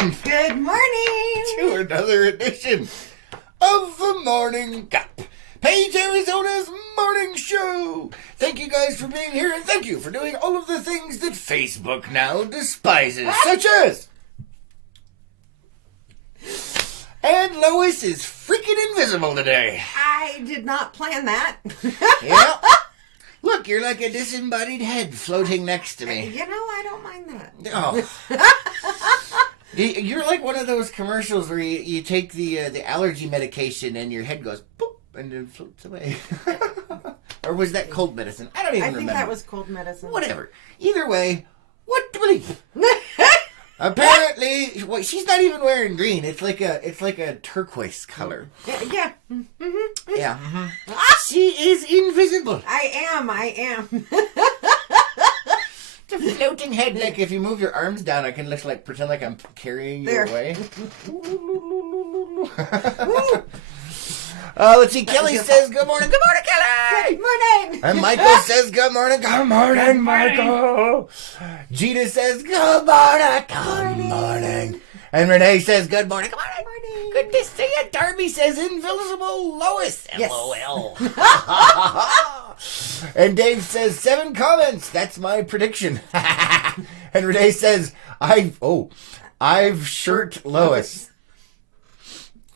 Welcome Good morning to another edition of the Morning Cup, Page, Arizona's morning show. Thank you guys for being here, and thank you for doing all of the things that Facebook now despises, such as... And Lois is freaking invisible today. I did not plan that. Yeah. Look, you're like a disembodied head floating next to me. You know, I don't mind that. Oh. You're like one of those commercials where you take the allergy medication and your head goes boop and then floats away. Or was that cold medicine? I don't even remember. I think that was cold medicine. Whatever. Either way, what to believe? Apparently, well, she's not even wearing green. It's like a turquoise color. Yeah. Mm-hmm. Yeah. Mm-hmm. She is invisible. I am. It's a floating head. Like if you move your arms down, I can just pretend like I'm carrying you away. Let's see. Kelly says, "Good morning, good morning, Kelly." Good morning. And Michael says, "Good morning, good morning, Michael." Gina says, "Good morning, good morning." And Renee says, "Good morning, good morning. Good to see you." Darby says, "Invisible Lois." Yes. LOL. And Dave says, 7 comments. That's my prediction. And Renee says, I've shirt Lois.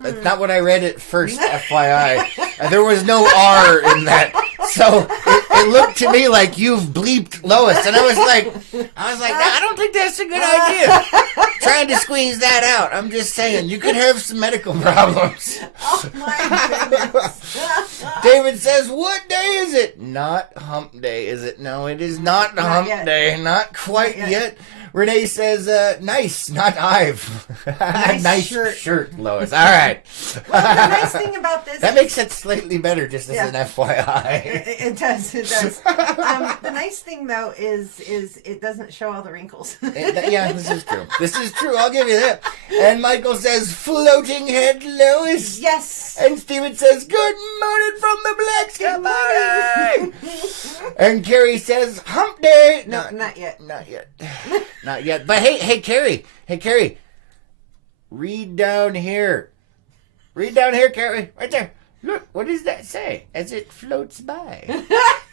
That's not what I read at first, FYI. There was no R in that. So it looked to me like you've bleeped Lois. And I was like, I don't think that's a good idea. Trying to squeeze that out. I'm just saying, you could have some medical problems. Oh, my goodness. David says, "What day is it?" Not hump day, is it? No, it is not hump day. Not quite yet. Renee says, "Nice, not I've." Nice shirt, Lois. All right. Well, the nice thing about this... That makes it slightly better, just as an FYI. It does. The nice thing, though, is it doesn't show all the wrinkles. Yeah, this is true. This is true. I'll give you that. And Michael says, "Floating head Lois." Yes. And Steven says, "Good morning from the Black Sky." And Carrie says, "Hump day." No, not yet. Not yet. Not yet. But hey, Carrie. Hey, Carrie. Read down here. Read down here, Carrie. Right there. Look, what does that say as it floats by?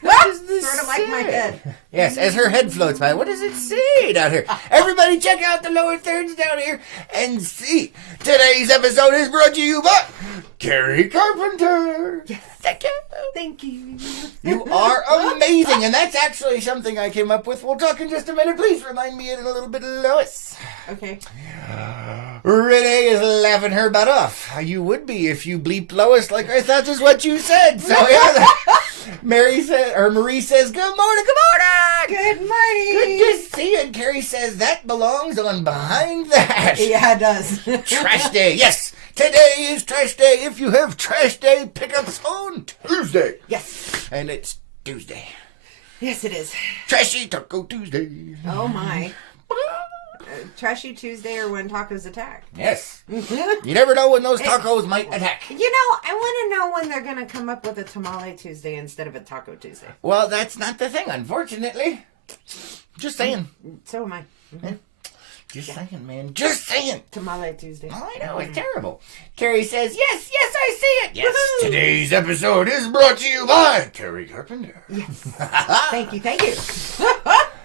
What does this sort of say? like my head. Yes, as her head floats by. What does it say down here? Everybody check out the lower thirds down here and see. Today's episode is brought to you by Carrie Carpenter. Yes. Thank you. Thank you. You are amazing, and that's actually something I came up with. We'll talk in just a minute. Please remind me in a little bit of Lois. Okay. Renee is laughing her butt off. You would be if you bleeped Lois like I thought is what you said. So yeah, Marie says, "Good morning, good morning." Good morning. Good to see you. And Carrie says that belongs on behind that. Yeah, it does. Trash day. Yes. Today is trash day. If you have trash day pickups on Tuesday. Yes. And it's Tuesday. Yes, it is. Trashy Taco Tuesday. Oh, my. Trashy Tuesday or when tacos attack. Yes. You never know when those tacos might attack. You know, I want to know when they're going to come up with a Tamale Tuesday instead of a Taco Tuesday. Well, that's not the thing, unfortunately. Just saying. So am I. Mm-hmm. Just saying, man. Just saying. Tamale Tuesday. Oh, I know, it's terrible. Carrie says, yes, I see it. Yes, today's episode is brought to you by Carrie Carpenter. Yes. Thank you.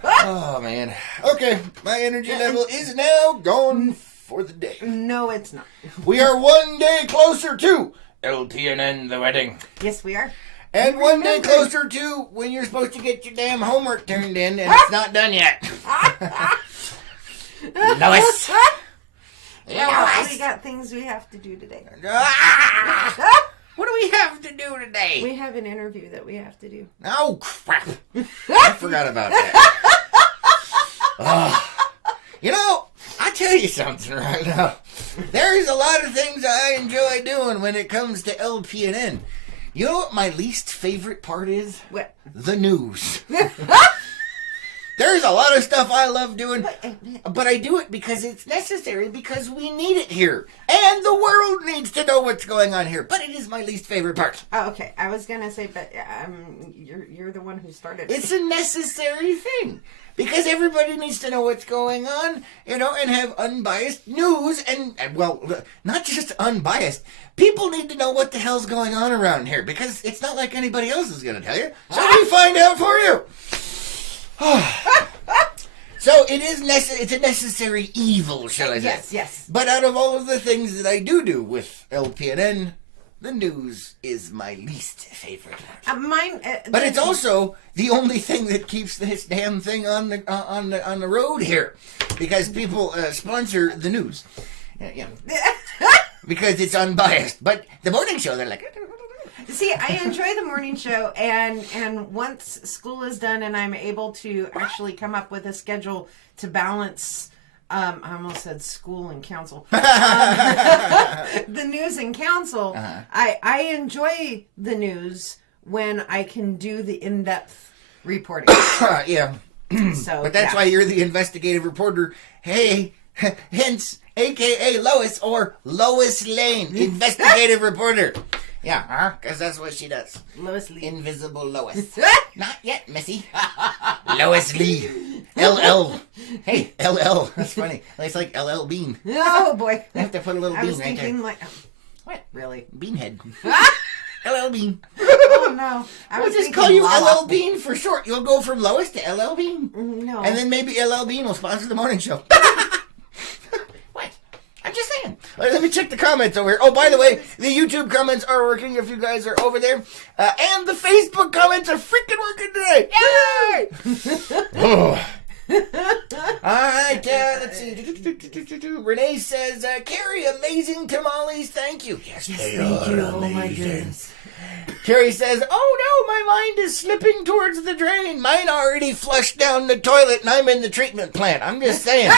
Oh, man. Okay, my energy level is now gone for the day. No, it's not. We are one day closer to LTNN, the wedding. Yes, we are. And one day closer to when you're supposed to get your damn homework turned in, and it's not done yet. Lois. Well, we got things we have to do today. What do we have to do today? We have an interview that we have to do. Oh, crap. I forgot about that. You know, I tell you something right now. There's a lot of things I enjoy doing when it comes to LPNN. You know what my least favorite part is? What? The news. There's a lot of stuff I love doing, but I do it because it's necessary, because we need it here. And the world needs to know what's going on here. But it is my least favorite part. Oh, okay. I was going to say, but you're the one who started it. It's a necessary thing. Because everybody needs to know what's going on, and have unbiased news, and well, not just unbiased. People need to know what the hell's going on around here, because it's not like anybody else is going to tell you. So we find out for you. So it's a necessary evil, shall I say? Yes. But out of all of the things that I do with LPNN, the news is my least favorite. Mine, but it's also the only thing that keeps this damn thing on the road here, because people sponsor the news. Yeah. Because it's unbiased. But the morning show, they're like. See, I enjoy the morning show, and once school is done and I'm able to actually come up with a schedule to balance. I almost said school and council. The news and council. Uh-huh. I enjoy the news when I can do the in-depth reporting. Yeah. So, but that's why you're the investigative reporter. Hey, hence, a.k.a. Lois or Lois Lane, investigative reporter. Yeah, because that's what she does. Lois Lee. Invisible Lois. Not yet, Missy. Lois Lee. LL. Hey, LL. That's funny. It's like LL Bean. Oh, boy. I have to put a little bean right there. I was thinking like... What? Really? Beanhead. LL Bean. Oh, no. We'll just call you LL Bean for short. You'll go from Lois to LL Bean. No. And then maybe LL Bean will sponsor the morning show. What? I'm just saying. Let me check the comments over here. Oh, by the way, the YouTube comments are working if you guys are over there. And the Facebook comments are freaking working today. Yay! Alright, let's see. Renee says, Carrie, amazing tamales, thank you. Yes, thank you. Oh my goodness. Carrie says, oh no, my mind is slipping towards the drain. Mine already flushed down the toilet and I'm in the treatment plant. I'm just saying.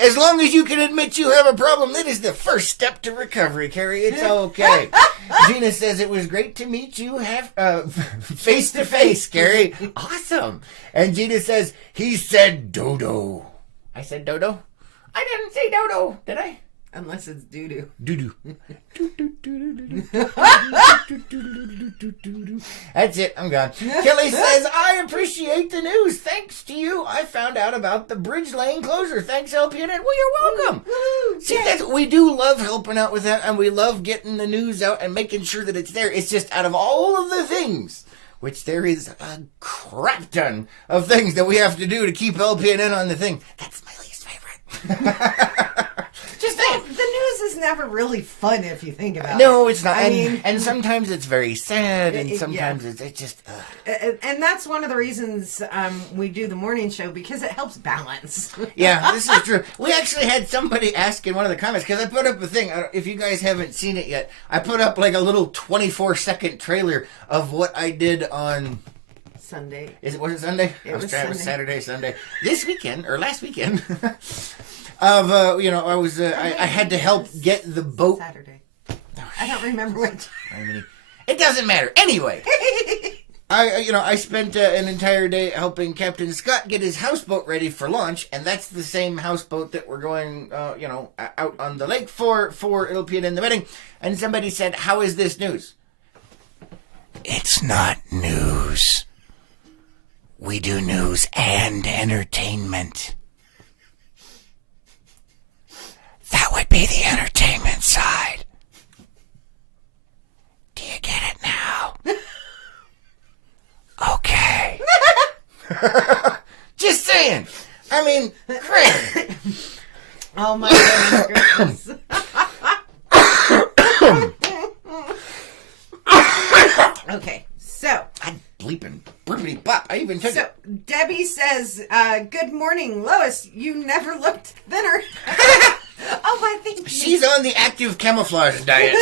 As long as you can admit you have a problem, that is the first step to recovery, Carrie. It's okay. Gina says, it was great to meet you face to face, Carrie. Awesome. And Gina says, he said dodo. I said dodo? I didn't say dodo, did I? Unless it's doo-doo. Doo-doo. That's it. I'm gone. Kelly says, I appreciate the news. Thanks to you, I found out about the Bridge Lane closure. Thanks, LPNN. Well, you're welcome. See, we do love helping out with that, and we love getting the news out and making sure that it's there. It's just out of all of the things, which there is a crap ton of things that we have to do to keep LPNN on the thing. That's my least favorite. Just saying. The news is never really fun if you think about it. No, it's not. And sometimes it's very sad, and sometimes it's just... And that's one of the reasons we do the morning show, because it helps balance. Yeah, this is true. We actually had somebody ask in one of the comments, because I put up a thing, if you guys haven't seen it yet, I put up like a little 24-second trailer of what I did on... Sunday. Was it Sunday? It was Saturday, Sunday. This weekend, or last weekend... I was, I had to help get the boat. Saturday. I don't remember which. It doesn't matter. Anyway, I spent an entire day helping Captain Scott get his houseboat ready for launch, and that's the same houseboat that we're going, out on the lake for LPN in the wedding. And somebody said, "How is this news?" It's not news. We do news and entertainment. That would be the entertainment side. Do you get it now? Okay. Just saying. I mean, great. Oh my goodness. Okay, so. I'm bleeping. Blippity bop. I even took it. Debbie says, good morning, Lois. You never looked thinner. Oh, my thank you. She's on the active camouflage diet.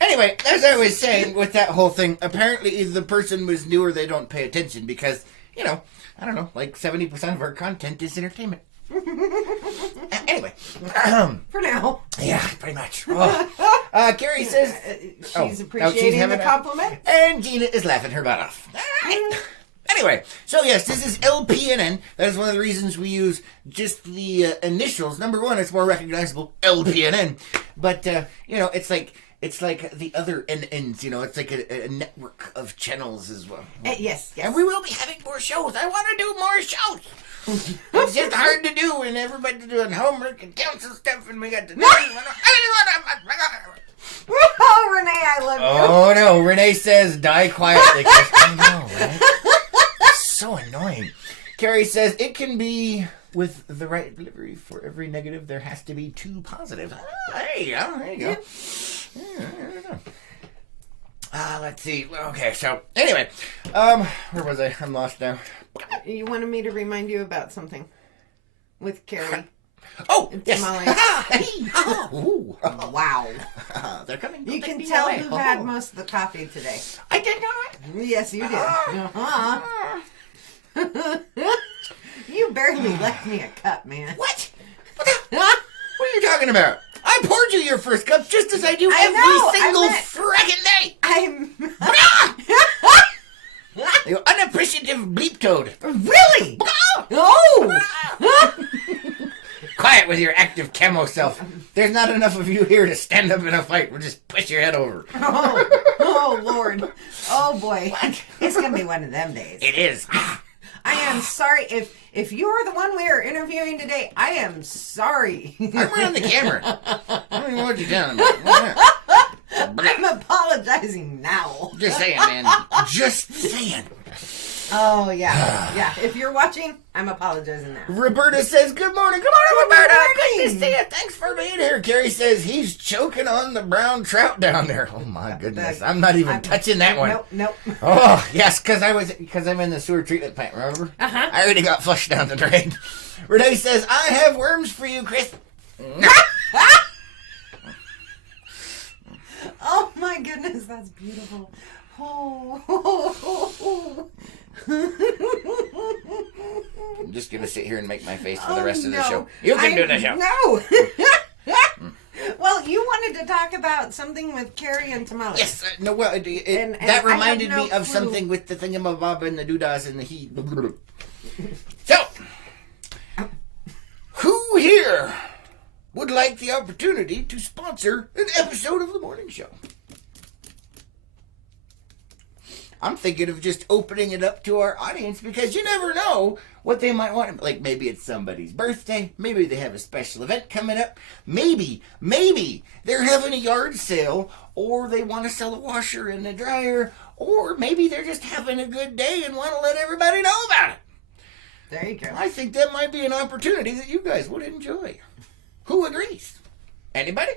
Anyway, as I was saying with that whole thing, apparently either the person was new or they don't pay attention because, I don't know, like 70% of our content is entertainment. Anyway. For now. Yeah, pretty much. Oh. Carrie says... she's appreciating the compliment. And Gina is laughing her butt off. All right. Anyway, so yes, this is LPNN. That is one of the reasons we use just the initials. Number one, it's more recognizable, LPNN. But, it's like the other NNs, it's like a network of channels as well. Yes. And we will be having more shows. I want to do more shows. It's just hard to do, and everybody's doing homework and council stuff, and we got to do. Oh, Renee, I love you. Oh no, Renee says die quietly. I know, right? So annoying. Carrie says it can be with the right delivery. For every negative, there has to be 2 positives. There you go. Let's see. Okay, so anyway, where was I? I'm lost now. You wanted me to remind you about something with Carrie. Oh, yes. Wow. They're coming. You can tell who had most of the coffee today. I did not. Yes, you did. You barely left me a cup, man. What? What are you talking about? I poured you your first cup just as I do every single frickin' day. You unappreciative bleep toad. Really? Oh! Quiet with your active camo self. There's not enough of you here to stand up in a fight. We'll just push your head over. Oh, Lord. Oh, boy. What? It's going to be one of them days. It is. I am sorry. If you're the one we are interviewing today, I am sorry. I'm around the camera. I don't even know what you're telling me. I'm apologizing now. Just saying, man. Just saying. Oh, yeah. Yeah. If you're watching, I'm apologizing now. Roberta says, good morning. Good morning, Roberta. Good to see you. Thanks for being here. Carrie says he's choking on the brown trout down there. Oh, my goodness. I'm not even touching that one. Nope. Oh, yes, because I'm in the sewer treatment plant, remember? Uh-huh. I already got flushed down the drain. Renee says, I have worms for you, Chris. Oh, my goodness. That's beautiful. Oh. I'm just going to sit here and make my face for the rest of the show. You can do the show. No. Well, you wanted to talk about something with Carrie and tamales. Yes. That reminded me of something with the thingamabob and the doodahs and the heat. So, who here would like the opportunity to sponsor an episode of the morning show? I'm thinking of just opening it up to our audience because you never know what they might want. Like maybe it's somebody's birthday. Maybe they have a special event coming up. Maybe they're having a yard sale, or they want to sell a washer and a dryer, or maybe they're just having a good day and want to let everybody know about it. There you go. I think that might be an opportunity that you guys would enjoy. Who agrees? Anybody?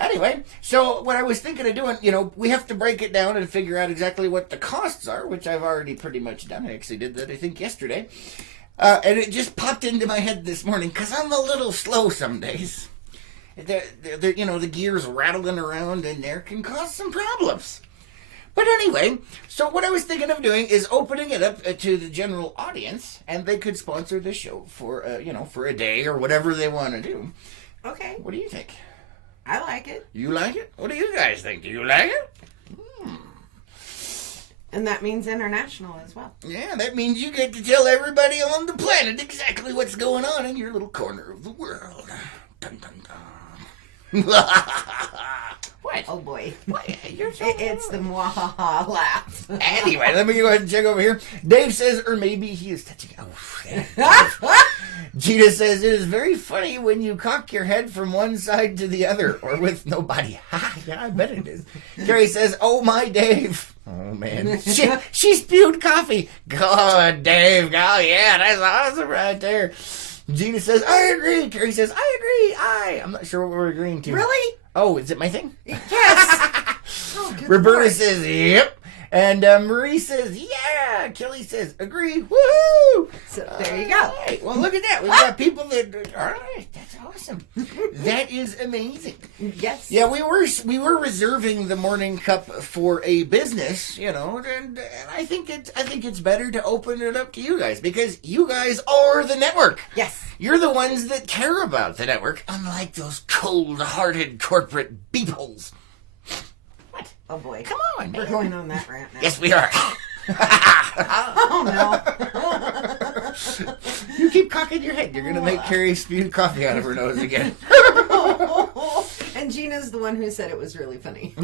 Anyway, so what I was thinking of doing, we have to break it down and figure out exactly what the costs are, which I've already pretty much done. I actually did that, I think, yesterday. And it just popped into my head this morning, because I'm a little slow some days. The gears rattling around in there can cause some problems. But anyway, so what I was thinking of doing is opening it up to the general audience, and they could sponsor the show for, for a day or whatever they want to do. Okay. What do you think? I like it. You like it? What do you guys think? Do you like it? And that means international as well. Yeah, that means you get to tell everybody on the planet exactly what's going on in your little corner of the world. Dun, dun, dun. What? Oh, boy. What? You're so It's the mwahaha laugh. Anyway, let me go ahead and check over here. Dave says, or maybe he is touching. Oh, Gina says, it is very funny when you cock your head from one side to the other, or with no body. Yeah, I bet it is. Carrie says, oh, my Dave. Oh, man. She spewed coffee. God, Dave. Oh, yeah, that's awesome right there. Gina says, I agree. Carrie says, I agree. I'm not sure what we're agreeing to. Really? Oh, is it my thing? Yes. Oh, good Roberta Lord. says, yep. And Marie says, yeah. Kelly says, agree. Woohoo! So there you go. Right. Well, look at that. We've got people that, all right, that's awesome. That is amazing. Yes. Yeah, we were reserving the morning cup for a business, and I think it's better to open it up to you guys, because you guys are the network. Yes. You're the ones that care about the network, unlike those cold-hearted corporate beepholes. Oh, boy. Come on, man. We're going on that rant now. Yes, we are. Oh no. You keep cocking your head. You're going to make Carrie spew coffee out of her nose again. And Gina's the one who said it was really funny.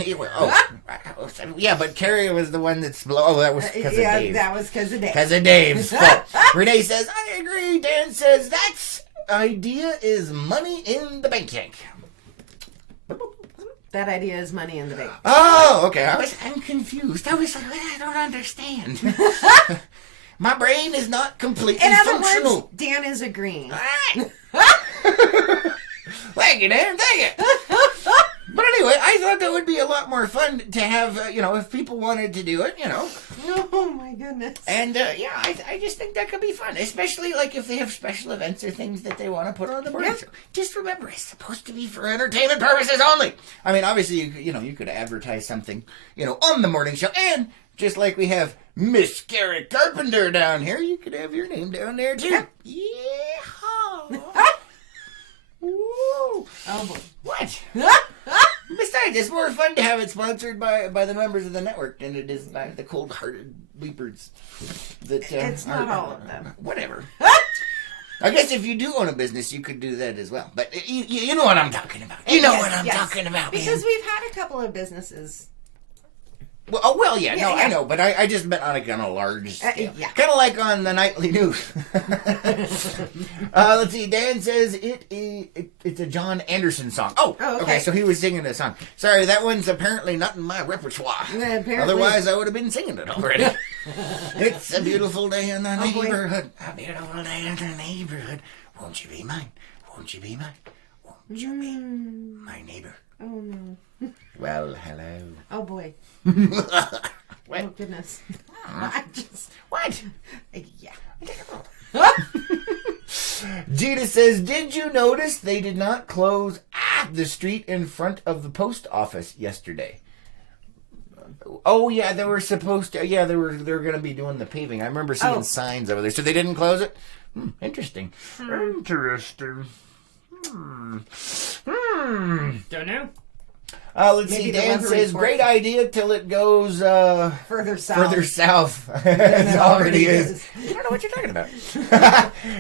Yeah, but Carrie was the one that's... Oh, that was because of Dave. That was because of Dave. Because of Dave's fault. Renee says, I agree. Dan says, that's idea is money in the bank tank. That idea is money in the bank. Oh, okay. I'm confused. I was like, I don't understand. My brain is not completely functional. In other words, Dan is agreeing. Thank you, Dan. Thank you. But anyway, I thought that would be a lot more fun to have, if people wanted to do it, Oh, my goodness. And, I just think that could be fun, especially, like, if they have special events or things that they want to put on the morning show. Just remember, it's supposed to be for entertainment purposes only. I mean, obviously, you could advertise something, on the morning show. And just like we have Miss Carrie Carpenter down here, you could have your name down there, too. Yeah. Woo. Oh, boy. What? Besides, it's more fun to have it sponsored by the members of the network than it is by the cold-hearted weepers. It's not all of them. Whatever. I guess if you do own a business, you could do that as well. But you know what I'm talking about. You know what I'm talking about, because man. we've had a couple of businesces. I know, but I just meant on a large scale. Kind of like on the nightly news. Let's see, Dan says it's a John Anderson song. Oh, okay, so he was singing a song. Sorry, that one's apparently not in my repertoire. Apparently. Otherwise, I would have been singing it already. It's a beautiful day in the neighborhood. A beautiful day in the neighborhood. Won't you be mine? Won't you be mine? Won't you be my neighbor? Oh, no. Well, hello. Oh, boy. What? Oh, goodness. What? Yeah. Gina says, did you notice they did not close the street in front of the post office yesterday? Oh, yeah, they were supposed to. Yeah, they were going to be doing the paving. I remember seeing signs over there. So they didn't close it? Interesting. Interesting. Don't know. Let's see. Dan says, great idea till it goes further south. Further south. It already is. I don't know what you're talking about.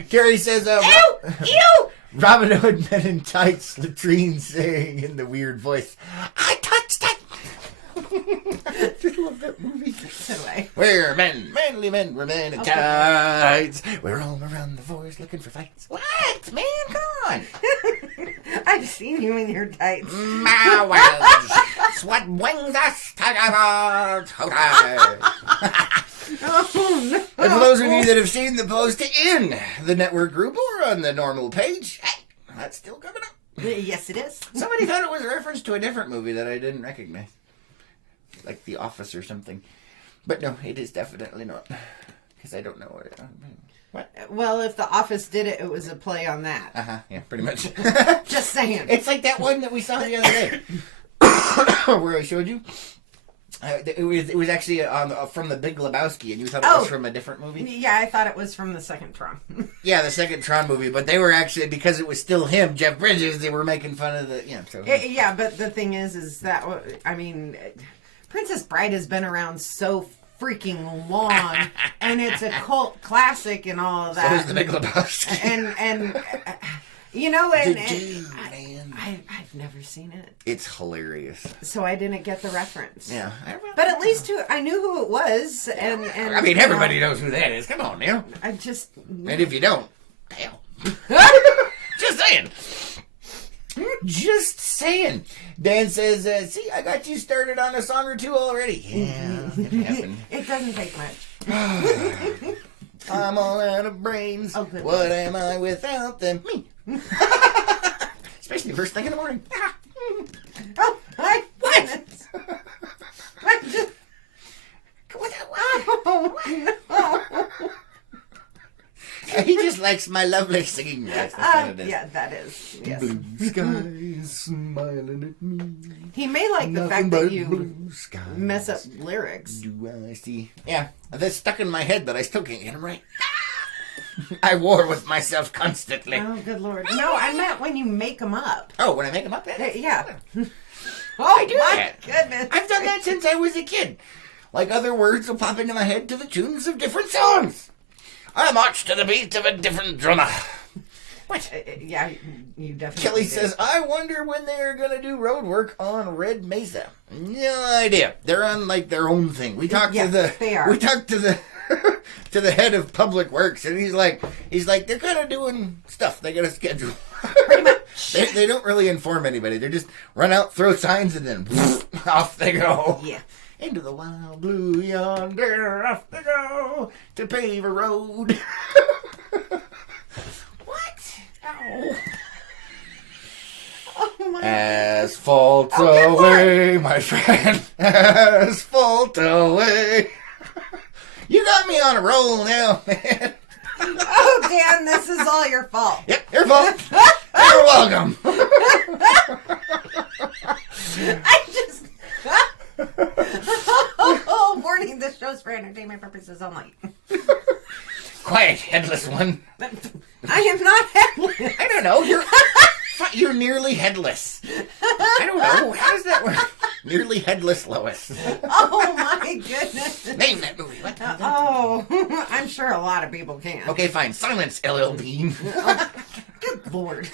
Carrie says, Ew! Robin Hood Men in Tights, latrine saying in the weird voice, I touched it! I love that movie. So do I. We're men, manly men, we're men in tights. We're all around the forest looking for fights. What, man? Come on. I've seen you in your tights. It's what brings us together. Oh, no. And for those of you that have seen the post in the network group or on the normal page, hey, that's still coming up. Yes, it is. Somebody thought it was a reference to a different movie that I didn't recognize. Like The Office or something. But no, it is definitely not. Because I don't know what it... What? Well, if The Office did it, it was a play on that. Yeah, pretty much. Just saying. It's like that one that we saw the other day. Where I showed you. It was actually from The Big Lebowski, and you thought it was from a different movie? Yeah, I thought it was from the second Tron. Yeah, the second Tron movie, but they were actually, because it was still him, Jeff Bridges, they were making fun of the, Yeah, but the thing is that, I mean, Princess Bride has been around so freaking long, and it's a cult classic and all of that. So is The Big Lebowski. And I've never seen it. It's hilarious. So I didn't get the reference. Yeah. But at least I knew who it was, and I mean, everybody knows who that is. Come on, now. I just... And if you don't, hell. Just saying. Just saying. Dan says, see, I got you started on a song or two already. Yeah, it happened. It doesn't take much. I'm all out of brains. Oh, good. What am I without them? Me. Especially first thing in the morning. Oh, my goodness. I just... Oh, no. He just likes my lovely singing. That's yeah, that is. Yes. Blue skies smiling at me. He may like the fact that you mess up lyrics. Do I see? Yeah, that's stuck in my head, but I still can't get them right. I war with myself constantly. Oh, good Lord. No, I meant when you make them up. Oh, when I make them up? Yeah. Oh, I do my that. Goodness. I've done that since I was a kid. Like other words will pop into my head to the tunes of different songs. I march to the beat of a different drummer. What? Yeah, you definitely Kelly did. says, I wonder when they're going to do road work on Red Mesa. No idea. They're on like their own thing. We talked to the they are. We talked to the to the head of public works, and he's like they're kind of doing stuff. They got a schedule. Pretty much. They don't really inform anybody. They just run out, throw signs, and then off they go. Yeah. Into the wild blue yonder, off they go to pave a road. What? Ow. Oh my. Asphalt Oh, away, my friend. Asphalt away. You got me on a roll now, man. Oh, Dan, this is all your fault. Yep, your fault. You're welcome. I just. Oh, warning! This show's for entertainment purposes only. Quiet, headless one. I am not headless. I don't know. You're nearly headless. I don't know. How does that work? Nearly headless Lois. Oh my goodness. Name that movie. What? Oh, I'm sure a lot of people can. Okay, fine. Silence, LL Bean. Good Lord.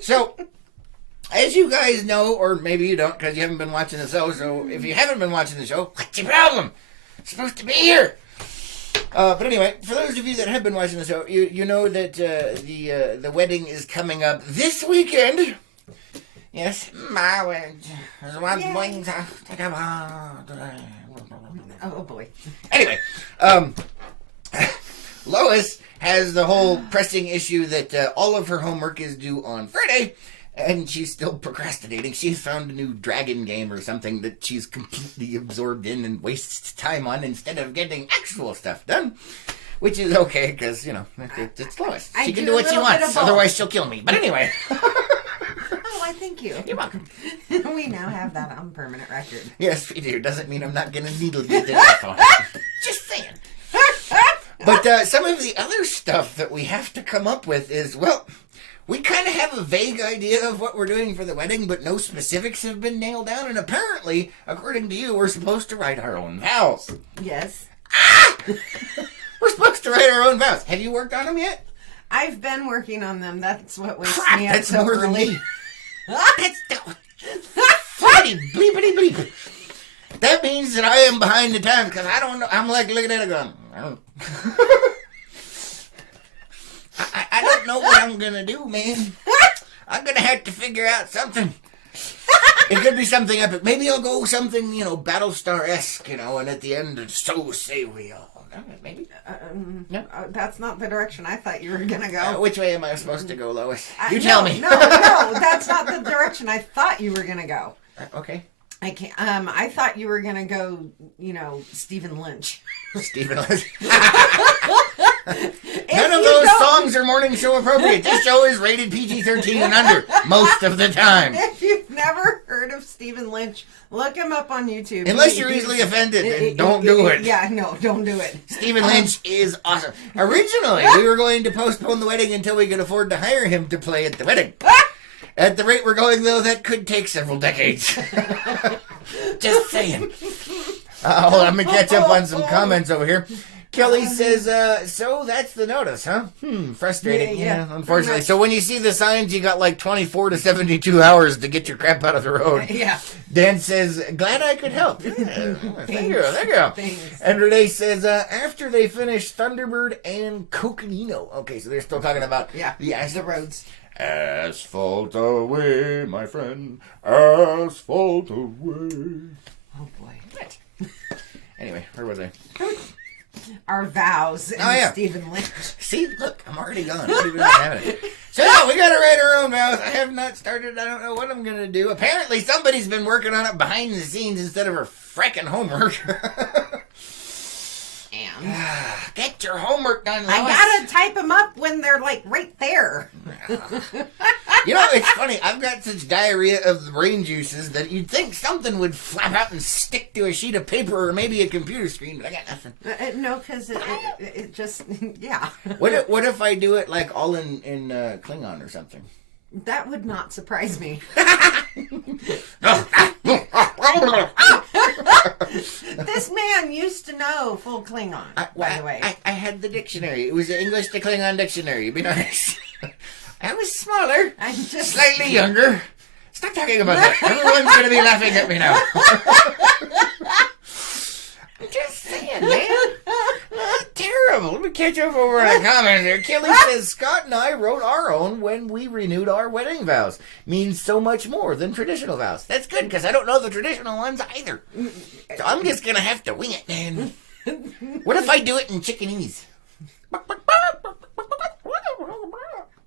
So, as you guys know, or maybe you don't because you haven't been watching the show, so if you haven't been watching the show, what's your problem? It's supposed to be here. But anyway, for those of you that have been watching the show, you know that the wedding is coming up this weekend. Yes, my wedding. Oh boy. Anyway, Lois has the whole pressing issue that all of her homework is due on Friday, and she's still procrastinating. She's found a new dragon game or something that she's completely absorbed in and wastes time on instead of getting actual stuff done. Which is okay, because, you know, it's Lois. She can do what she wants, otherwise she'll kill me. But anyway. Oh, I thank you. You're welcome. We now have that on permanent record. Yes, we do. Doesn't mean I'm not going to needle you to death on it. Just saying. But some of the other stuff that we have to come up with is, well, we kind of have a vague idea of what we're doing for the wedding, but no specifics have been nailed down. And apparently, according to you, we're supposed to write our own vows. Yes. We're supposed to write our own vows. Have you worked on them yet? I've been working on them. That's what wakes Crap, me up that's so more than early. me. That's funny. Bleepity bleep. That means that I am behind the times because I don't know. I'm like looking at it going, I don't know what I'm going to do, man. I'm going to have to figure out something. It could be something epic. Maybe I'll go something, Battlestar-esque, and at the end, so say we all. Maybe? No? That's not the direction I thought you were going to go. Which way am I supposed to go, Lois? You tell me. No, that's not the direction I thought you were going to go. Okay. I can't. I thought you were going to go, Stephen Lynch. Stephen Lynch. None of those songs are morning show appropriate. This show is rated PG-13 and under most of the time. If you've never heard of Stephen Lynch, look him up on YouTube. Unless you're easily offended, then don't do it. Yeah, no, don't do it. Stephen Lynch is awesome. Originally, we were going to postpone the wedding until we could afford to hire him to play at the wedding. At the rate we're going, though, that could take several decades. Just saying. Hold on, let me catch up on some comments over here. Kelly says, so that's the notice, huh? Frustrating. Yeah, unfortunately. So when you see the signs, you got like 24 to 72 hours to get your crap out of the road. Yeah. Dan says, glad I could help. Yeah, thank you. Thanks. And Renee says, after they finish Thunderbird and Coconino. Okay, so they're still talking about the roads. Asphalt away, my friend. Asphalt away. Oh, boy. What? Anyway, where was I? Our vows and Stephen Lynch. See, look, I'm already gone. What are you having it? So yeah, we gotta write our own vows. I have not started. I don't know what I'm gonna do. Apparently somebody's been working on it behind the scenes instead of her frickin' homework. And get your homework done, Lois. I gotta type them up when they're like right there. It's funny. I've got such diarrhea of the brain juices that you'd think something would flap out and stick to a sheet of paper or maybe a computer screen, but I got nothing. No, because it just What if I do it like all in Klingon or something? That would not surprise me. This man used to know full Klingon, by the way. I had the dictionary. It was the English to Klingon dictionary. It'd be nice. I was smaller. I'm just slightly younger. Stop talking about that. Everyone's going to be laughing at me now. I'm just saying, man. Terrible. Let me catch up over on a comment here. Kelly says, Scott and I wrote our own when we renewed our wedding vows. Means so much more than traditional vows. That's good, because I don't know the traditional ones either. So I'm just going to have to wing it, man. What if I do it in Chickenese?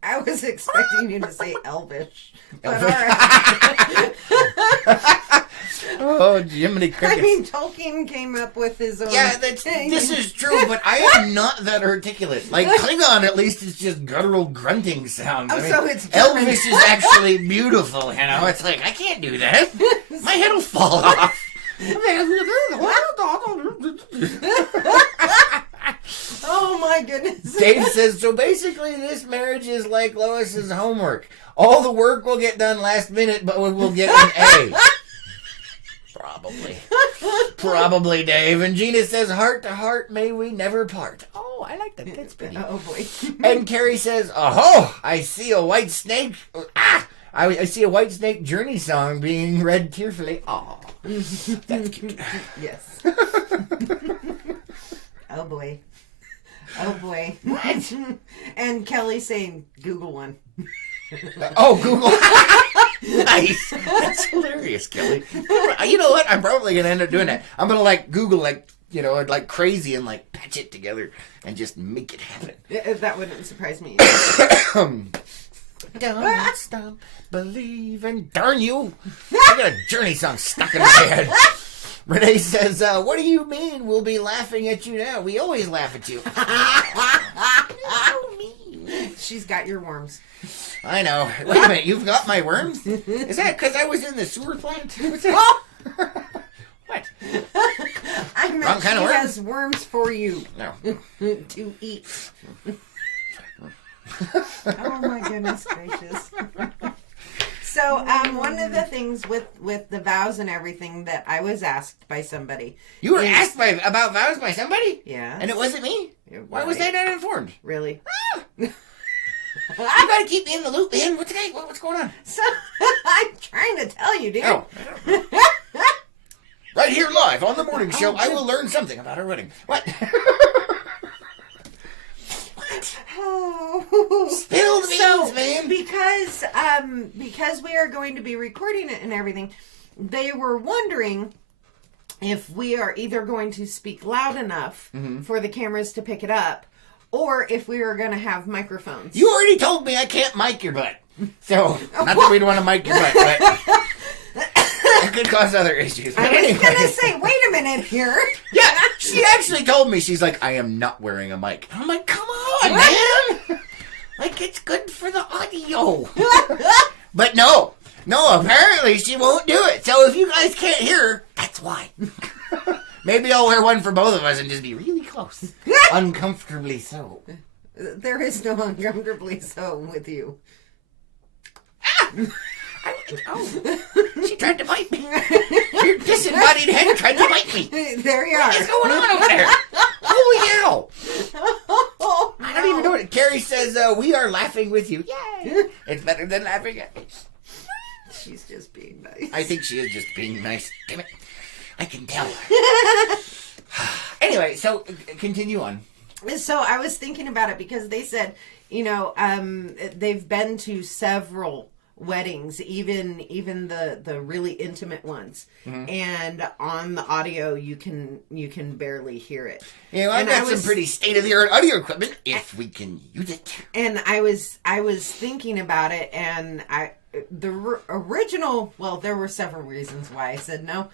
I was expecting you to say Elvish. But all Elvish. right. Oh, Jiminy Crickets. I mean, Tolkien came up with his own. Yeah, this is true, but I am not that articulate. Like, Klingon, at least, is just guttural grunting sounds. Oh, so it's German. Elvish is actually beautiful, you know? It's like, I can't do that. My head will fall off. Oh my goodness. Dave says, so basically this marriage is like Lois's homework. All the work will get done last minute, but we'll get an A. Probably, Dave. And Gina says, heart to heart, may we never part. Oh, I like that. That's pretty. Oh boy. And Carrie says, oh, I see a white snake. I see a white snake journey song being read tearfully. Oh, that's cute. Yes. Oh boy. Oh boy. What? And Kelly saying, Google one. Oh, Google. Nice. That's hilarious, Kelly. You know what? I'm probably going to end up doing that. I'm going to like Google like crazy and like patch it together and just make it happen. That wouldn't surprise me. Don't stop believing. Darn you. I got a journey song stuck in my head. Renee says, what do you mean we'll be laughing at you now? We always laugh at you. So mean. She's got your worms. I know. Wait a minute, you've got my worms? Is that because I was in the sewer plant? What's that? What? I meant Wrong kind of she worm? has worms for you. No. To eat. Oh my goodness gracious. So, one of the things with the vows and everything that I was asked by somebody. You were asked about vows by somebody? Yeah. And it wasn't me? Why was I not informed? Really? You gotta keep me in the loop, man. What's going on? So, I'm trying to tell you, dude. Oh. Right here live on the morning show, I will learn something about our wedding. What? Oh. Spill the beans, man. Because we are going to be recording it and everything, they were wondering if we are either going to speak loud enough for the cameras to pick it up, or if we were going to have microphones. You already told me I can't mic your butt. So, not that we'd want to mic your butt, but it could cause other issues. But I was anyway. going to say, wait a minute here. Yeah, she actually told me, she's like, I am not wearing a mic. I'm like, come on, man. Like, it's good for the audio. But no, apparently she won't do it. So if you guys can't hear her, that's why. Maybe I'll wear one for both of us and just be really close. Uncomfortably so. There is no uncomfortably so with you. She tried to bite me. Your disembodied head tried to bite me. There you are. What's going on over there? Holy hell. I don't even know what Carrie says, we are laughing with you. Yay. It's better than laughing at me. She's just being nice. I think she is just being nice. Damn it. I can tell. Anyway, so continue on. So I was thinking about it because they said, they've been to several weddings, even the really intimate ones, and on the audio you can barely hear it. You know, I've got some pretty state-of-the-art audio equipment if we can use it. And I was thinking about it, and the original. Well, there were several reasons why I said no.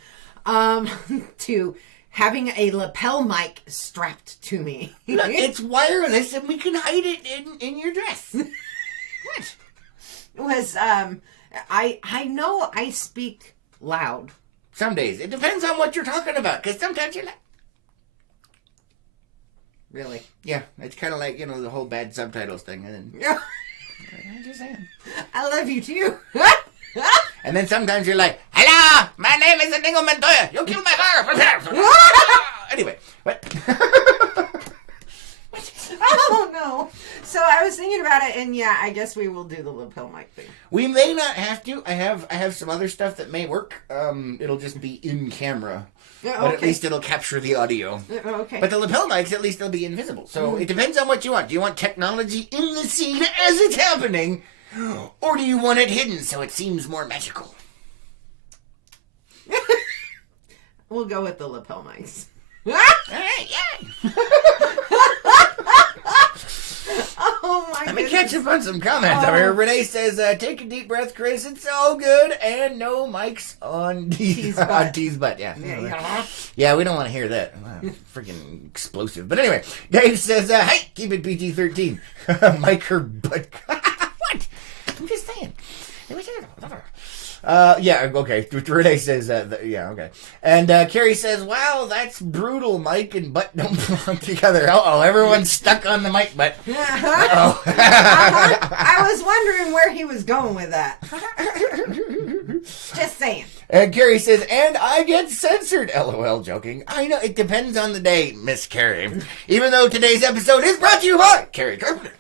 To having a lapel mic strapped to me. Look, it's wireless and we can hide it in your dress. What? Was I know I speak loud. Some days. It depends on what you're talking about, because sometimes you're like... Really? Yeah, it's kind of like, the whole bad subtitles thing. And then... Yeah. I'm just saying. I love you too. And then sometimes you're like, hello, my name is Inigo Montoya. You killed my father. Anyway, what? Oh no. So I was thinking about it, and yeah, I guess we will do the lapel mic thing. We may not have to. I have some other stuff that may work. It'll just be in camera. Yeah, But at least it'll capture the audio. Okay. But the lapel mics, at least they'll be invisible. So it depends on what you want. Do you want technology in the scene as it's happening? Or do you want it hidden so it seems more magical? We'll go with the lapel mics. Alright, yeah. Oh my Let me goodness. catch up on some comments over here. Renee says, take a deep breath, Chris. It's all good. And no mics on T's butt. On T's butt, yeah. Yeah, we don't want to hear that. Freaking explosive. But anyway, Dave says, hey, keep it PG-13. Mike her butt. What? I'm just saying. Yeah, okay. Renee says, yeah, okay. And Carrie says, wow, that's brutal. Mike and butt don't belong together. Uh-oh, everyone's stuck on the mic butt. Uh-oh. I was wondering where he was going with that. Just saying. And Carrie says, and I get censored. LOL, joking. I know, it depends on the day, Miss Carrie. Even though today's episode is brought to you by Carrie Carpenter.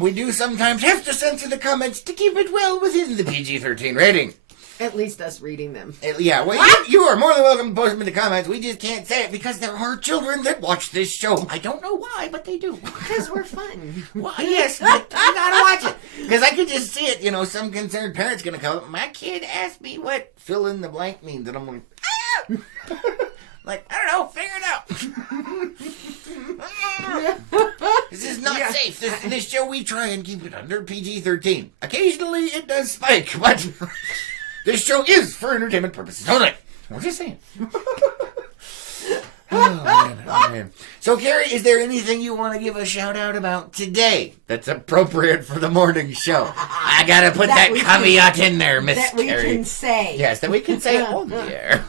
We do sometimes have to censor the comments to keep it well within the PG-13 rating. At least us reading them. Yeah, well, you are more than welcome to post them in the comments. We just can't say it because there are children that watch this show. I don't know why, but they do. Because we're fun. Well, yes, but you gotta watch it. Because I could just see it, some concerned parent's gonna come up. My kid asked me what fill in the blank means, and I'm like, like, I don't know, figure it out. This is not safe. This show, we try and keep it under PG-13. Occasionally, it does spike, but this show is for entertainment purposes only. I'm just saying. Oh, man. So, Carrie, is there anything you want to give a shout-out about today that's appropriate for the morning show? I got to put that caveat in there, Miss Carrie. That we can say. Yes, that we can say on the air.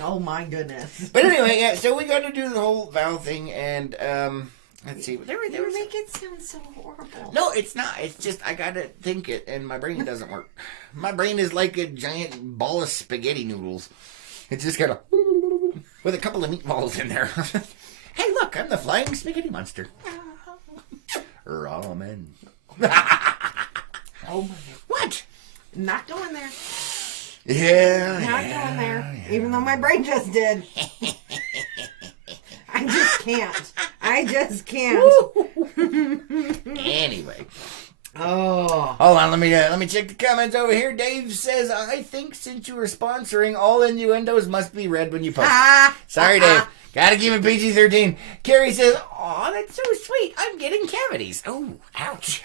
Oh, my goodness. But anyway, yeah, so we got to do the whole vow thing, and, let's see. You make it sound so horrible. No, it's not. It's just I got to think it, and my brain doesn't work. My brain is like a giant ball of spaghetti noodles. It's just kind of with a couple of meatballs in there. Hey, look, I'm the flying spaghetti monster. Ramen. Oh my. What? Not going there. Yeah. Not going there. Yeah. Even though my brain just did. I just can't. Anyway. Oh. Hold on, let me check the comments over here. Dave says, I think since you were sponsoring, all innuendos must be read when you post. Sorry, Dave. Gotta keep it PG-13. Carrie says, aw, that's so sweet. I'm getting cavities. Oh, ouch.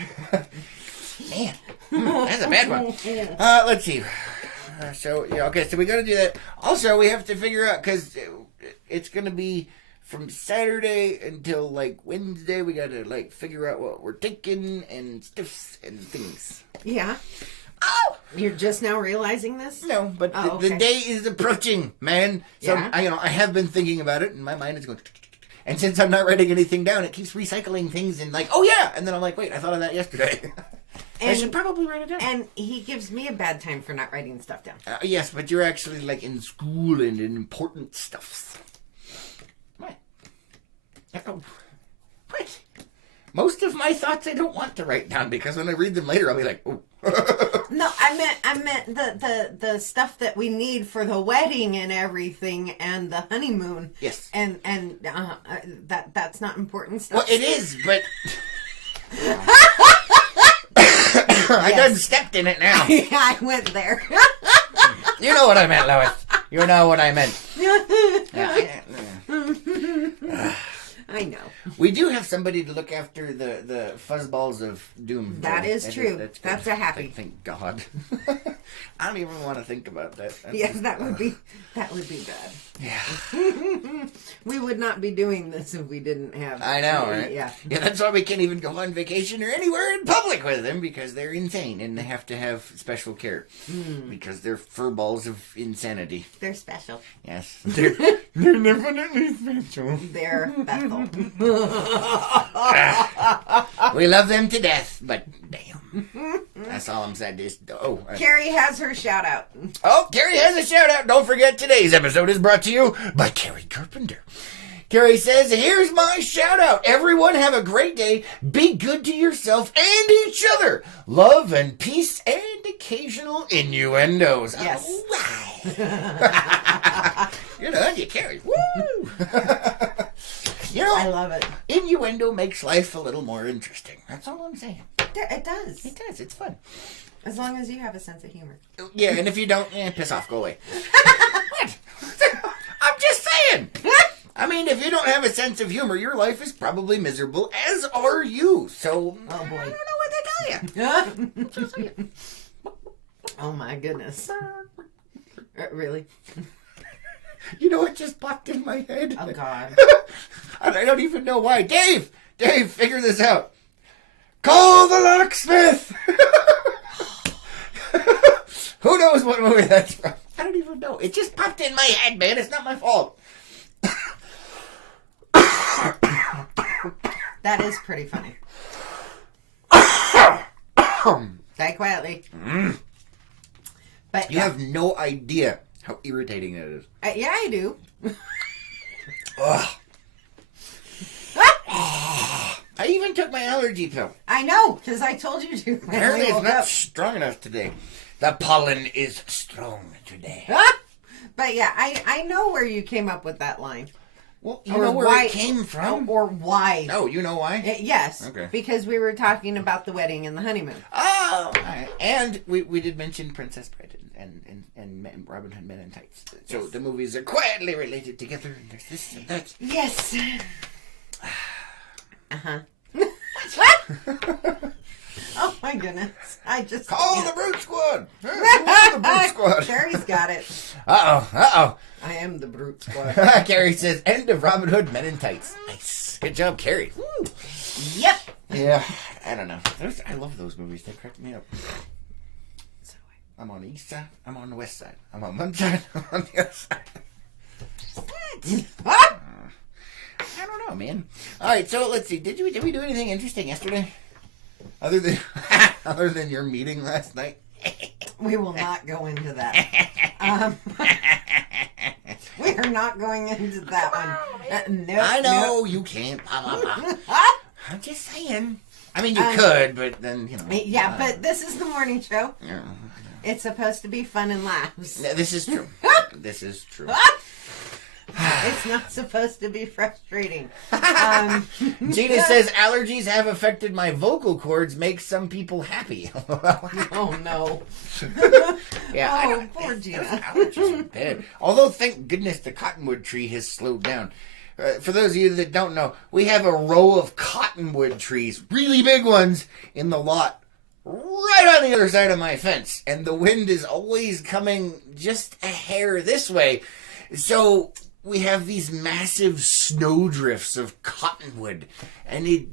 Man, that's a bad one. Let's see. So we gotta do that. Also, we have to figure out, because it's gonna be from Saturday until Wednesday. We gotta figure out what we're taking and stuffs and things. Yeah. Oh, you're just now realizing this? No, but the day is approaching, man. So yeah. I have been thinking about it, and my mind is going. And since I'm not writing anything down, it keeps recycling things and oh yeah, and then I'm like, wait, I thought of that yesterday. I should probably write it down. And he gives me a bad time for not writing stuff down. Yes, but you're actually in school and in important stuffs. What? What? Most of my thoughts I don't want to write down because when I read them later, I'll be like, oh. No, I meant the stuff that we need for the wedding and everything and the honeymoon. Yes. And that's not important stuff. Well, it is, but I done stepped in it now. Yeah, I went there. You know what I meant, Lois. You know what I meant. I know. We do have somebody to look after the fuzzballs of doom. That is true. That's a happy. Thank God. I don't even want to think about that. Yes, that would be bad. Yeah. We would not be doing this if we didn't have. I know, right? Yeah. Yeah, that's why we can't even go on vacation or anywhere in public with them because they're insane and they have to have special care because they're furballs of insanity. They're special. Yes, they're definitely special. They're Bethel. We love them to death, but damn. That's all I'm saying. Carrie has her shout out. Oh, Carrie has a shout out. Don't forget, today's episode is brought to you by Carrie Carpenter. Carrie says, here's my shout out. Everyone have a great day. Be good to yourself and each other. Love and peace and occasional innuendos. Yes. All right. Good on you, Carrie. Woo! You know, I love it. Innuendo makes life a little more interesting. That's all I'm saying. It does. It does. It's fun. As long as you have a sense of humor. Yeah, and if you don't, piss off. Go away. What? I'm just saying. I mean, if you don't have a sense of humor, your life is probably miserable, as are you. So, oh boy. I don't know what to tell you. Oh my goodness. Really? You know what just popped in my head? Oh God. I don't even know why. Dave, figure this out. Call the locksmith. Who knows what movie that's from? I don't even know. It just popped in my head, man. It's not my fault. That is pretty funny. Die quietly. But You have no idea how irritating that is. yeah, I do. Ugh. I even took my allergy pill. I know, because I told you to. Apparently it's not strong enough today. The pollen is strong today. But yeah, I know where you came up with that line. Well, you know where it came from? Or why. Oh, you know why? Yes. Okay. Because we were talking about the wedding and the honeymoon. Oh! All right. And we did mention Princess Bride and Robin Hood Men in Tights. So the movies are quietly related together, and there's this and that. Yes. Uh-huh. Oh my goodness. I just... Call the Brute Squad! Call the Brute Squad! Carrie's got it. Uh-oh. I am the Brute Squad. Carrie says, end of Robin Hood Men in Tights. Nice. Good job, Carrie. Woo. Yep. Yeah, I don't know. I love those movies. They crack me up. I'm on the east side. I'm on the west side. I'm on one side. I'm on the other side. What? I don't know, man. All right, so let's see. Did we do anything interesting yesterday? Other than your meeting last night? We will not go into that. We are not going into that one. No, I know you can't. I'm just saying. I mean, you could, but then, you know. Yeah, but this is the morning show. Yeah. It's supposed to be fun and laughs. This is true. This is true. It's not supposed to be frustrating. Gina says allergies have affected my vocal cords, make some people happy. Oh no. Yeah, oh, poor Gina. Allergies are bad. Although, thank goodness the cottonwood tree has slowed down. For those of you that don't know, we have a row of cottonwood trees, really big ones, in the lot right on the other side of my fence. And the wind is always coming just a hair this way. So we have these massive snowdrifts of cottonwood. And it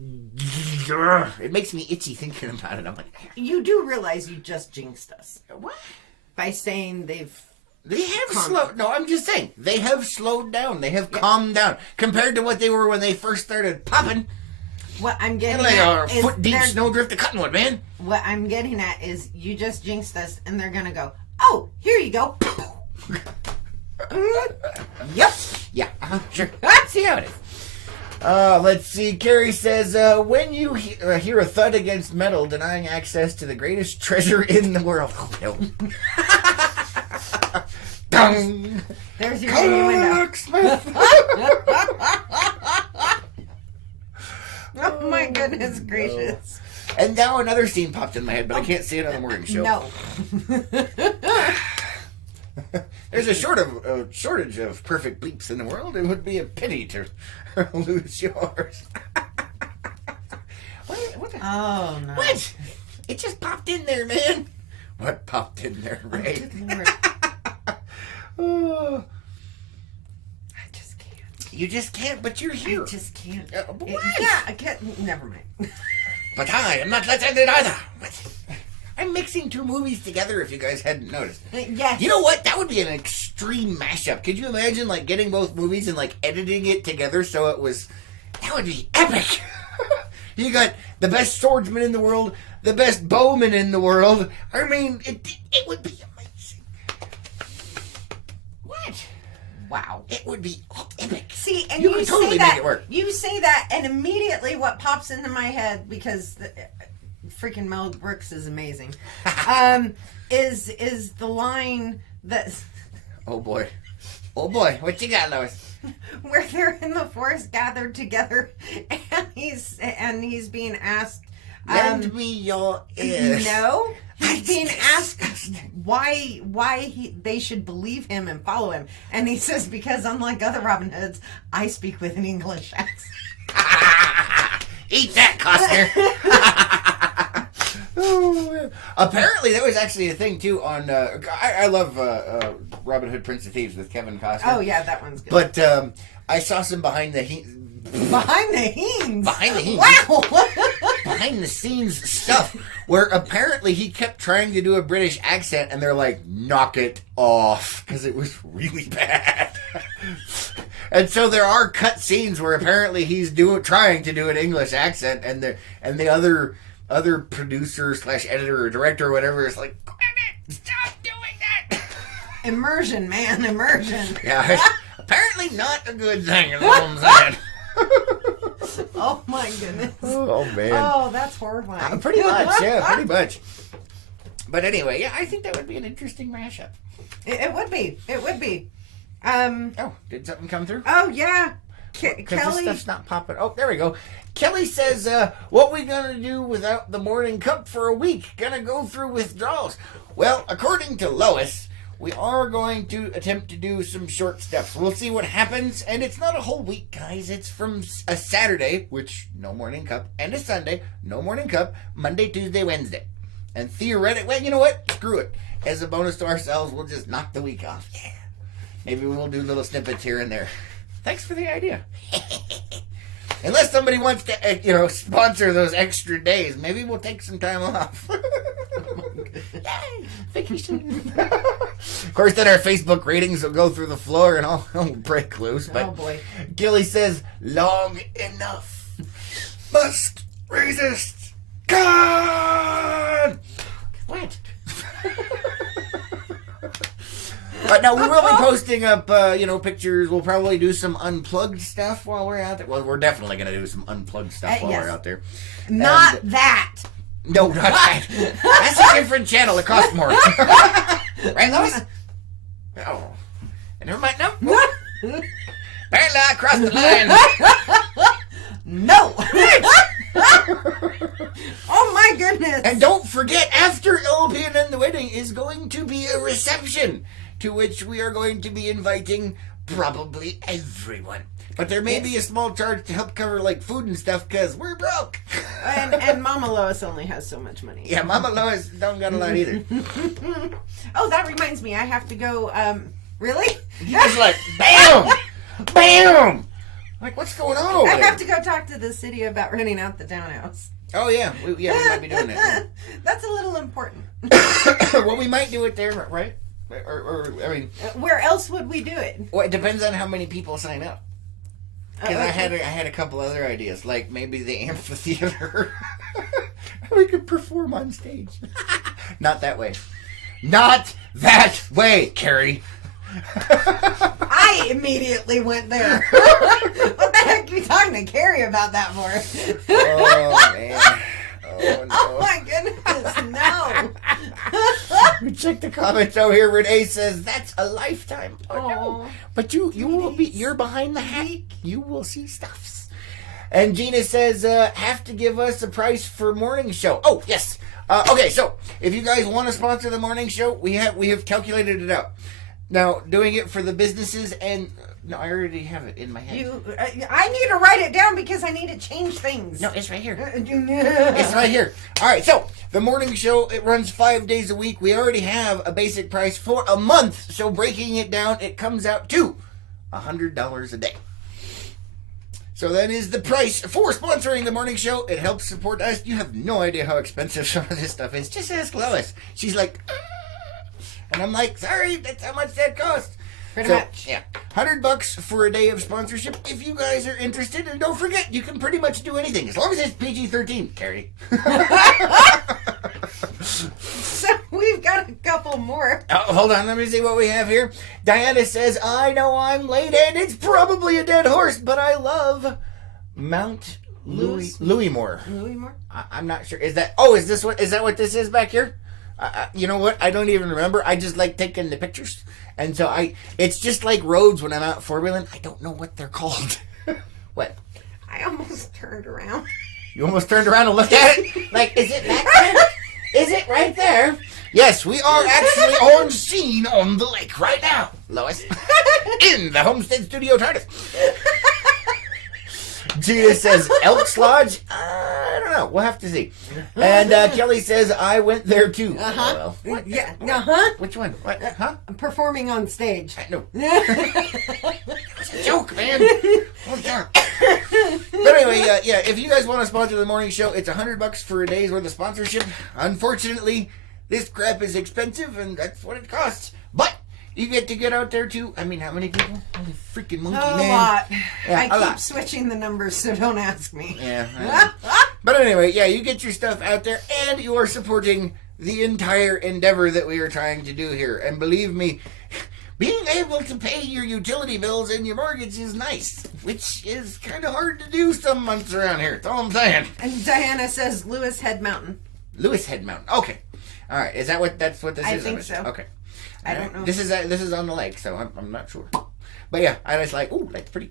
makes me itchy thinking about it. I'm like, you do realize you just jinxed us. What? By saying They have slowed. No, I'm just saying they have slowed down. They have calmed down compared to what they were when they first started popping. What I'm getting like at a foot deep snowdrift of cottonwood, man. What I'm getting at is you just jinxed us, and they're gonna go, "Oh, here you go." Yep. Yeah. Sure. See how it is. Let's see. Carrie says, when you hear a thud against metal, denying access to the greatest treasure in the world. Oh, no. Dong. There's your window. Oh my goodness gracious. And now another scene popped in my head, but I can't see it on the morning show. No. There's a shortage of perfect bleeps in the world. It would be a pity to lose yours. What? Oh, no. What? It just popped in there, man. What popped in there, Ray? Oh, good Lord. Oh. I just can't. You just can't, but you're here. I just can't. What? Yeah, I can't. Never mind. But I am not letting it either. What? I'm mixing two movies together, if you guys hadn't noticed. Yes. You know what? That would be an extreme mashup. Could you imagine, like, getting both movies and, like, editing it together so it was... That would be epic. You got the best swordsman in the world, the best bowman in the world. I mean, it would be amazing. What? Wow. It would be epic. See, and you you could say totally that, make it work. You say that, and immediately what pops into my head, because freaking Mel Brooks is amazing, is the line that... Oh boy, what you got, Lois? Where they're in the forest gathered together, and he's being asked, Lend me your ears. No, he's being asked why they should believe him and follow him, and he says, because unlike other Robin Hoods, I speak with an English accent. Eat that, Costner. Oh, apparently, that was actually a thing too. On I love Robin Hood, Prince of Thieves with Kevin Costner. Oh yeah, that one's good. But I saw some behind the scenes. Wow. Behind the scenes stuff where apparently he kept trying to do a British accent, and they're like, "Knock it off," because it was really bad. And so there are cut scenes where apparently he's trying to do an English accent, and the other producer / editor or director or whatever is like, "Quit it! Stop doing that!" Immersion, man, immersion. Yeah, apparently not a good thing, is what I'm saying. Oh my goodness. Oh man. Oh, that's horrifying. Pretty much, yeah, pretty much. But anyway, yeah, I think that would be an interesting mashup. It would be. It would be. Oh, did something come through? Oh yeah. Because Kelly. this stuff's not popping. Oh, there we go. Kelly says, what we gonna do without the morning cup for a week? Gonna go through withdrawals. Well, according to Lois, we are going to attempt to do some short stuff. So we'll see what happens. And it's not a whole week, guys. It's from a Saturday, which no morning cup, and a Sunday, no morning cup, Monday, Tuesday, Wednesday. And theoretically, well, you know what? Screw it. As a bonus to ourselves, we'll just knock the week off. Yeah. Maybe we'll do little snippets here and there. Thanks for the idea. Unless somebody wants to, sponsor those extra days, maybe we'll take some time off. Yay! Vacation. Of course, then our Facebook ratings will go through the floor and all break loose. But oh boy. Gilly says, long enough. Must resist. God! What? But no, we will be posting up, pictures. We'll probably do some unplugged stuff while we're out there. Well, we're definitely going to do some unplugged stuff while yes. we're out there. Not that. No, not that. That's a different channel. It costs more. Right, Lois? Oh. Never mind. No. Apparently I crossed the line. No. Oh my goodness. And don't forget, after European and the wedding is going to be a reception, to which we are going to be inviting probably everyone. But there may be a small charge to help cover like food and stuff because we're broke. and Mama Lois only has so much money. Yeah, Mama Lois don't got a lot either. Oh, that reminds me. I have to go. Really? He's like, bam! Bam! Like, what's going on over I there? have to go talk to the city about renting out the townhouse. Oh, yeah. We might be doing that. That's a little important. Well, we might do it there, right? Or I mean... Where else would we do it? Well, it depends on how many people sign up. Because I had a couple other ideas, like maybe the amphitheater. We could perform on stage. Not that way. Not that way, Carrie. I immediately went there. What the heck are you talking to Carrie about that for? Oh, man. Oh, no. Oh, my goodness, no. Check the comments out here. Renee says, that's a lifetime. Oh, no. Aw. But you're behind the hat. You will see stuffs. And Gina says, have to give us a price for morning show. Oh, yes. Okay, so if you guys want to sponsor the morning show, we have calculated it out. Now, doing it for the businesses and... No, I already have it in my head. I need to write it down because I need to change things. No, it's right here. It's right here. All right, so the morning show, it runs 5 days a week. We already have a basic price for a month. So breaking it down, it comes out to $100 a day. So that is the price for sponsoring the morning show. It helps support us. You have no idea how expensive some of this stuff is. Just ask Lois. She's like... And I'm like, sorry, that's how much that costs. Pretty much. Yeah, $100 for a day of sponsorship if you guys are interested. And don't forget, you can pretty much do anything as long as it's PG-13. Carrie. So we've got a couple more. Oh, hold on, let me see what we have here. Diana says, I know I'm late and it's probably a dead horse, but I love Mount Louismore. Louismore? I'm not sure. Is that what this is back here? You know what? I don't even remember. I just like taking the pictures. And so it's just like roads when I'm out four-wheeling. I don't know what they're called. What? I almost turned around. You almost turned around and looked at it? Like, is it back there? Is it right there? Yes, we are actually on scene on the lake right now, Lois. In the Homestead Studio TARDIS. Gina says, Elks Lodge? I don't know. We'll have to see. And Kelly says, I went there too. Uh-huh. What? Yeah. Uh-huh. Which one? What? Huh? Performing on stage. No. It's a joke, man. Oh, yeah. But anyway, yeah, if you guys want to sponsor the morning show, it's $100 for a day's worth of sponsorship. Unfortunately, this crap is expensive, and that's what it costs. But you get out there too. I mean, how many people? Holy freaking monkey, man. A lot. Yeah, I keep lot. switching the numbers, so don't ask me. Yeah. But anyway, yeah, you get your stuff out there, and you are supporting the entire endeavor that we are trying to do here. And believe me, being able to pay your utility bills and your mortgage is nice, which is kind of hard to do some months around here. That's all I'm saying. And Diana says Lewis Head Mountain. Lewis Head Mountain. Okay. All right. Is that what this is? I think so. Okay. I don't know. This is on the lake, so I'm not sure. But yeah, I was like, ooh, that's pretty.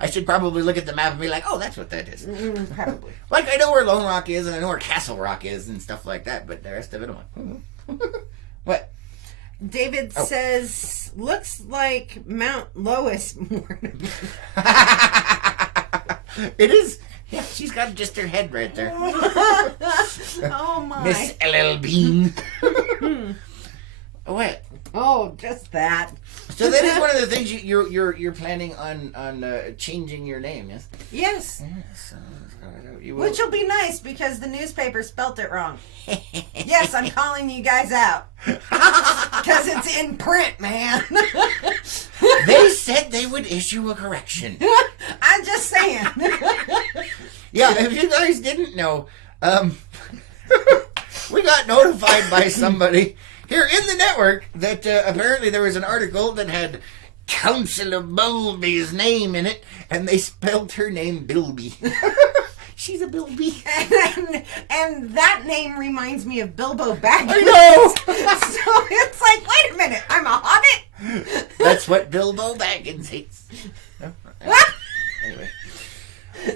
I should probably look at the map and be like, oh, that's what that is. Probably. Like, I know where Lone Rock is, and I know where Castle Rock is, and stuff like that, but the rest of it, I'm like, what? David says, looks like Mount Lois more. It is. Yeah, she's got just her head right there. Oh, my. Miss LL Bean. What? Oh, just that. So that is one of the things you're planning on changing your name, yes? Yes. Yes. You will. Which will be nice because the newspaper spelt it wrong. Yes, I'm calling you guys out. Because it's in print, man. They said they would issue a correction. I'm just saying. Yeah, if you guys didn't know, we got notified by somebody here in the network that apparently there was an article that had Councillor Bilby's name in it, and they spelled her name Bilby. She's a Bilby. And that name reminds me of Bilbo Baggins. I know! So it's like, wait a minute, I'm a hobbit? That's what Bilbo Baggins hates. Anyway.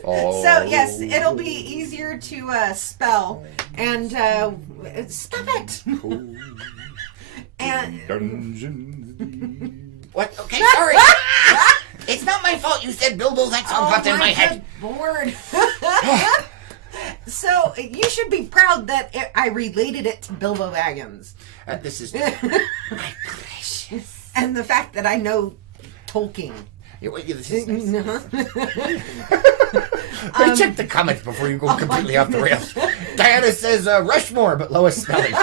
Oh. So, yes, it'll be easier to spell. And, stop it! And... What? Okay, sorry. It's not my fault you said Bilbo. That song popped in my head. Bored. So you should be proud that I related it to Bilbo Baggins. This is my precious. And the fact that I know Tolkien. Yeah, wait, this is nice. Uh-huh. Check the comments before you go completely off the rails. Diana says Rushmore, but Lois spelling.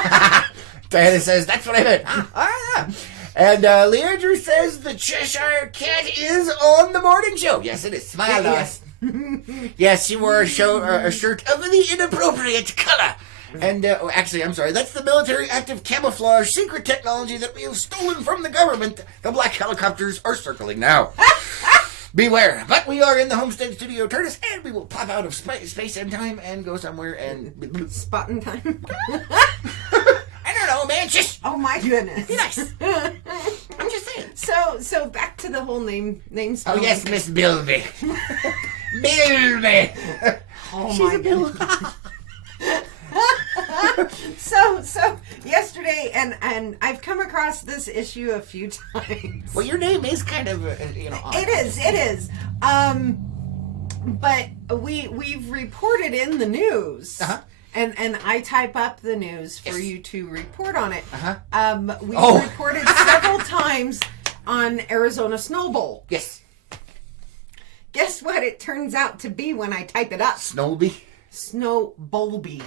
Diana says, that's what I meant. Ah. And Leandra says the Cheshire Cat is on the morning show. Yes, it is. Smile, Lois. Yes, she wore a shirt of the inappropriate color. And, actually, I'm sorry, that's the military active camouflage secret technology that we have stolen from the government. The black helicopters are circling now. Beware. But we are in the Homestead Studio TARDIS, and we will pop out of space and time and go somewhere and... Spot in time. I don't know, man. Just... Oh, my goodness. Be nice. I'm just saying. So back to the whole name spelling. Oh, yes, Miss Bilby. Bilby. Oh, She's my a Bill. goodness. So yesterday, and I've come across this issue a few times. Well, your name is kind of, odd. It is. But we've reported in the news. Uh-huh. And I type up the news for you to report on it. Uh-huh. We've reported several times on Arizona Snow Bowl. Yes. Guess what it turns out to be when I type it up? Snowby. Snow Bowlby.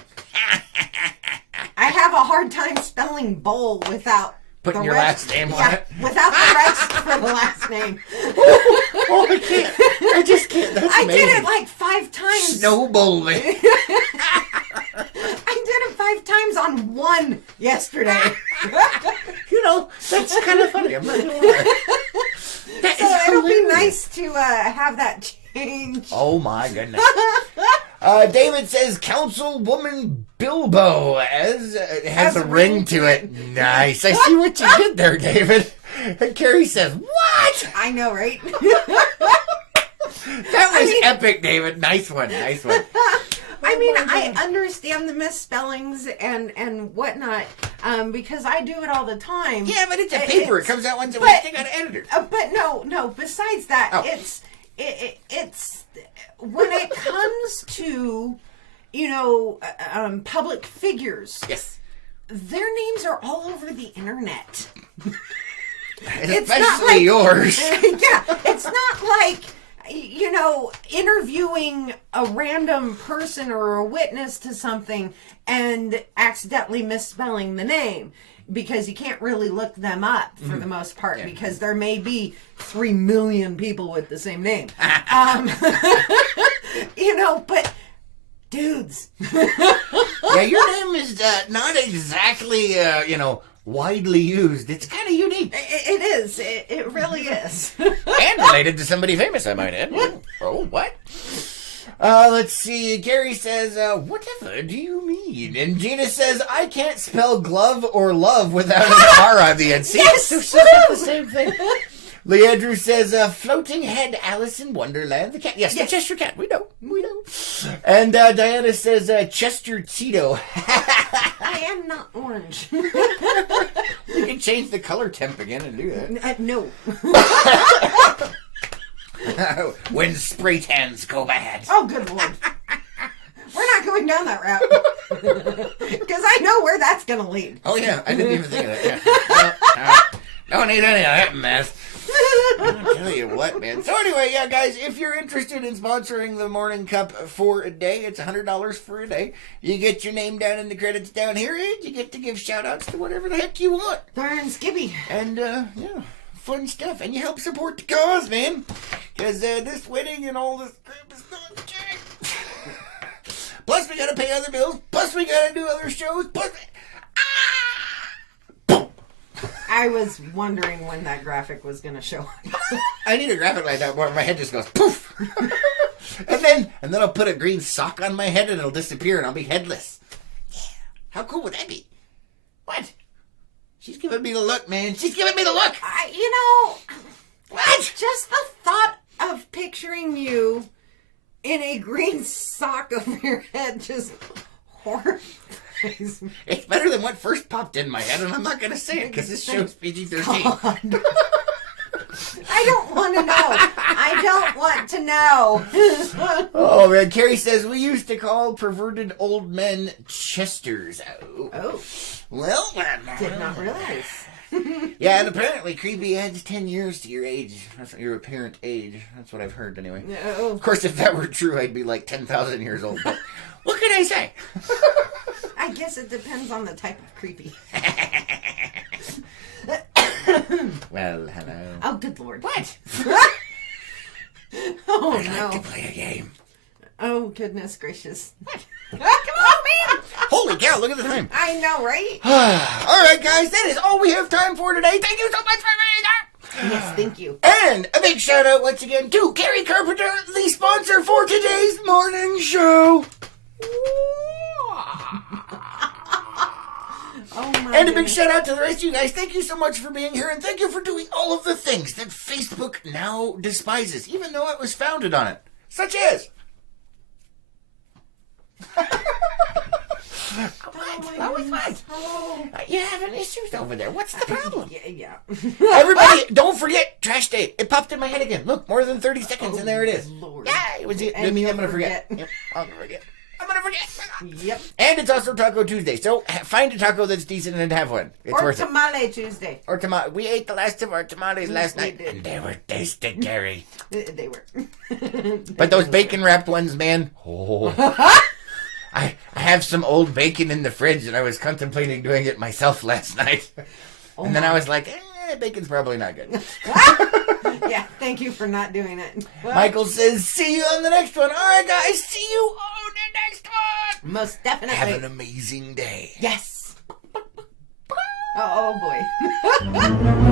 I have a hard time spelling bowl without Putting your last name on it. Without the rest for the last name. Oh, I can't. I just can't. That's I amazing. did it like 5 times. Snowball me. I did it 5 times on one yesterday. You know, that's kind of funny. I'm not gonna lie. That So is it'll be hilarious. nice to have that change. Oh my goodness. David says Councilwoman Bilbo has a ring to it. Nice. I see what you did there, David. And Carrie says, what? I know, right? That was epic, David. Nice one. Nice one. I mean, I understand the misspellings and whatnot because I do it all the time. Yeah, but it's a paper. It comes out once a week. They got an editor. But no. Besides that, it's when it comes to public figures. Yes. Their names are all over the internet. Especially yours. Yeah, it's not like interviewing a random person or a witness to something and accidentally misspelling the name, because you can't really look them up for the most part, because there may be 3 million people with the same name. But dudes. Yeah, your name is not exactly, widely used. It's kind of unique. It is. It really is. And related to somebody famous, I might add. Oh, what? Let's see. Gary says, whatever do you mean? And Gina says, I can't spell glove or love without an R on the end. See, Yes! it's the same thing. Leandrew says, floating head Alice in Wonderland. The cat. Yes, the Chester cat. We know. And Diana says, Chester Cheeto. I am not orange. You can change the color temp again and do that. No. When spray tans go bad. Oh, good Lord. We're not going down that route. Because I know where that's going to lead. Oh, yeah. I didn't even think of that. Yeah. No, don't need any of that mess. I'll tell you what, man. So anyway, yeah, guys, if you're interested in sponsoring the Morning Cup for a day, it's $100 for a day. You get your name down in the credits down here, and you get to give shout-outs to whatever the heck you want. Darn Skippy. And, fun stuff. And you help support the cause, man. Because this wedding and all this crap is not cheap. Plus, we got to pay other bills. Plus, we got to do other shows. Plus, I was wondering when that graphic was going to show up. I need a graphic like that where my head just goes poof. and then I'll put a green sock on my head and it'll disappear and I'll be headless. Yeah. How cool would that be? What? She's giving me the look, man. She's giving me the look. What? Just the thought of picturing you in a green sock over your head just horrifies me. It's better than what first popped in my head, and I'm not going to say it because this show's PG-13. I don't want to know. I don't want to know. Oh, man. Carrie says, we used to call perverted old men Chesters. Oh. Well, Did not realize. Yeah, and apparently creepy adds 10 years to your age. That's your apparent age. That's what I've heard anyway. No. Of course, if that were true, I'd be like 10,000 years old. But what can I say? I guess it depends on the type of creepy. Well, hello. Oh, good Lord. What? Oh, I'd no. like to play a game. Oh, goodness gracious. What? Come on, man. Holy cow, look at the time. I know, right? All right, guys, that is all we have time for today. Thank you so much for being there. Yes, thank you. And a big shout out once again to Carrie Carpenter, the sponsor for today's morning show. Oh, my And a big goodness. shout out to the rest of you guys. Thank you so much for being here, and thank you for doing all of the things that Facebook now despises, even though it was founded on it. Such as... What was what? Oh. You're having issues over there. What's the problem? Yeah. Everybody, don't forget, trash day. It popped in my head again. Look, more than 30 seconds, and there it is. Lord. Yeah, it was it. I And mean, you'll I'm going to forget. forget. Yep, I'm going to forget. I'm going to forget. Yep. And it's also Taco Tuesday, so find a taco that's decent and have one. It's Or worth it. Tamale Tuesday. Or tomato. We ate the last of our tamales last we night, did. and they were tasty, Gary. They were. But those bacon wrapped ones, man. Oh. I have some old bacon in the fridge, and I was contemplating doing it myself last night. And then I was like, bacon's probably not good. Yeah, thank you for not doing it. Well, Michael says, see you on the next one. All right, guys, see you on the next one. most definitely. Have an amazing day. Yes. Oh boy.